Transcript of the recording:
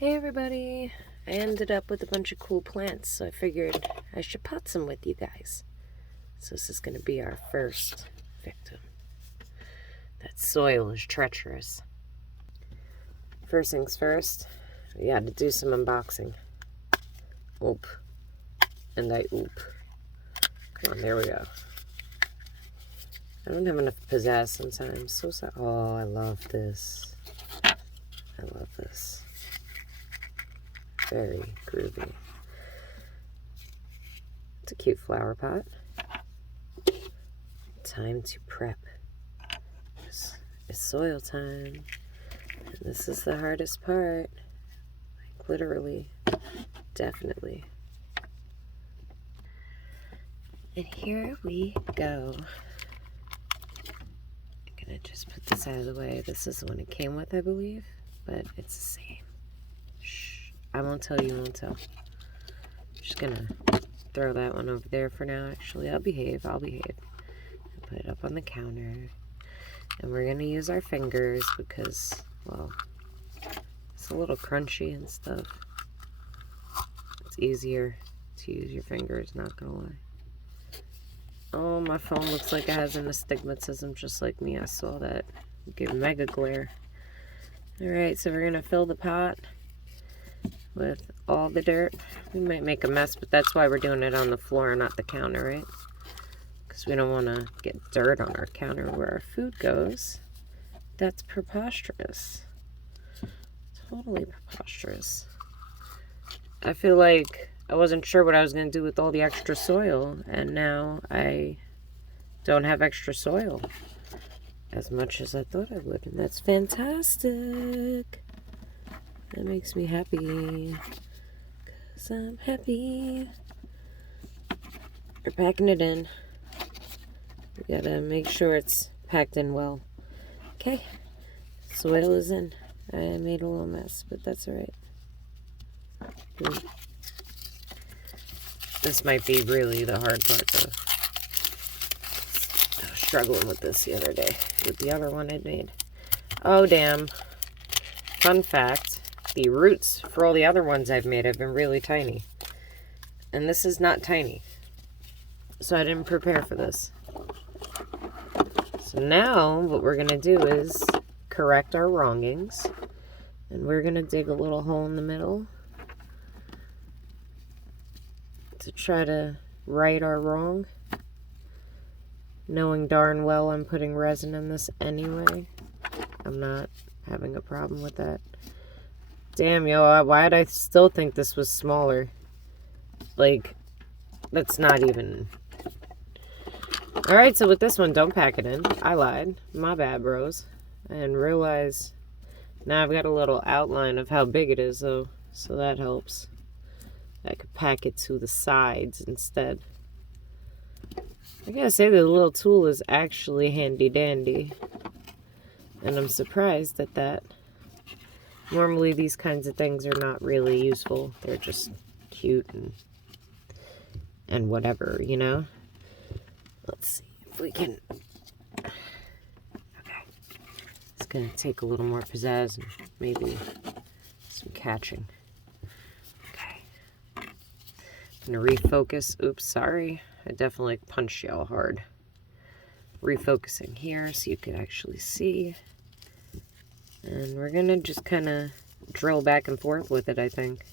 Hey everybody! I ended up with a bunch of cool plants, so I figured I should pot some with you guys. So this is going to be our first victim. That soil is treacherous. First things first, we got to do some unboxing. Oop. And I oop. Come on, there we go. I don't have enough pizzazz sometimes. So sad. Oh, I love this. I love this. Very groovy. It's a cute flower pot. Time to prep. It's soil time. And this is the hardest part. Like literally. Definitely. And here we go. I'm gonna just put this out of the way. This is the one it came with, I believe. But it's the same. Shh. I won't tell you, won't tell. I'm just gonna throw that one over there for now. Actually, I'll behave. And put it up on the counter. And we're gonna use our fingers because, well, it's a little crunchy and stuff. It's easier to use your fingers, not gonna lie. Oh, my phone looks like it has an astigmatism just like me. I saw that. Get mega glare. Alright, so we're gonna fill the pot with all the dirt. We might make a mess, but that's why we're doing it on the floor, not the counter, right? Because we don't want to get dirt on our counter where our food goes. That's preposterous. Totally preposterous. I feel like I wasn't sure what I was going to do with all the extra soil, and now I don't have extra soil as much as I thought I would, and that's fantastic. That makes me happy, because I'm happy. We're packing it in. We gotta make sure it's packed in well. Okay, soil is in. I made a little mess, but that's alright. This might be really the hard part, though. I was struggling with this the other day, with the other one I'd made. Oh, damn. Fun fact. The roots for all the other ones I've made have been really tiny. And this is not tiny. So I didn't prepare for this. So now what we're going to do is correct our wrongings. And we're going to dig a little hole in the middle to try to right our wrong. Knowing darn well I'm putting resin in this anyway. I'm not having a problem with that. Damn, yo, why'd I still think this was smaller? Like, that's not even... Alright, so with this one, don't pack it in. I lied. My bad, bros. And realize now I've got a little outline of how big it is, though. So that helps. I could pack it to the sides instead. I gotta say, the little tool is actually handy-dandy. And I'm surprised at that. Normally, these kinds of things are not really useful. They're just cute and whatever, you know? Let's see if we can... Okay. It's going to take a little more pizzazz and maybe some catching. Okay. I'm going to refocus. Oops, sorry. I definitely punched y'all hard. Refocusing here so you can actually see. And we're going to just kind of drill back and forth with it, I think.